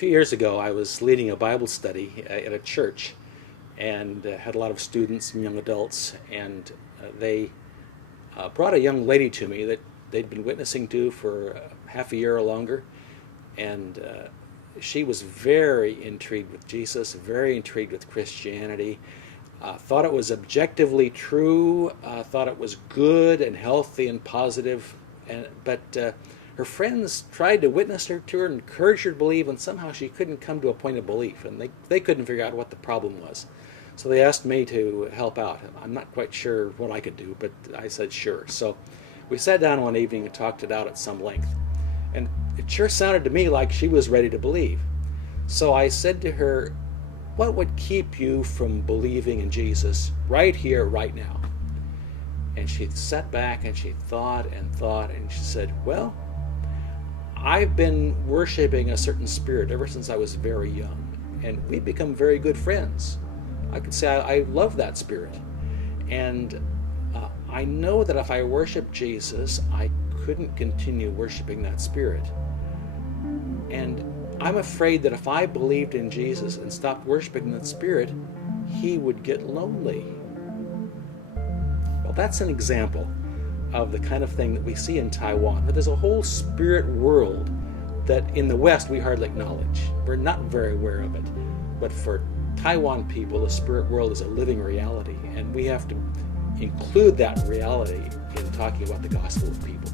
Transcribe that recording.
few years ago, I was leading a Bible study at a church and had a lot of students and young adults, and they brought a young lady to me that they'd been witnessing to for half a year or longer, and she was very intrigued with Jesus, very intrigued with Christianity, thought it was objectively true, thought it was good and healthy and positive, but her friends tried to witness her to her and encourage her to believe, and somehow she couldn't come to a point of belief, and they couldn't figure out what the problem was. So they asked me to help out. I'm not quite sure what I could do, but I said sure. So we sat down one evening and talked it out at some length. And it sure sounded to me like she was ready to believe. So I said to her, what would keep you from believing in Jesus right here, right now? And she sat back and she thought, and she said, well, I've been worshiping a certain spirit ever since I was very young, and we've become very good friends. I could say I love that spirit. And I know that if I worship Jesus, I couldn't continue worshiping that spirit. And I'm afraid that if I believed in Jesus and stopped worshiping that spirit, he would get lonely. Well, that's an example of the kind of thing that we see in Taiwan, where there's a whole spirit world that in the West we hardly acknowledge. We're not very aware of it. But for Taiwan people, the spirit world is a living reality, and we have to include that reality in talking about the gospel with people.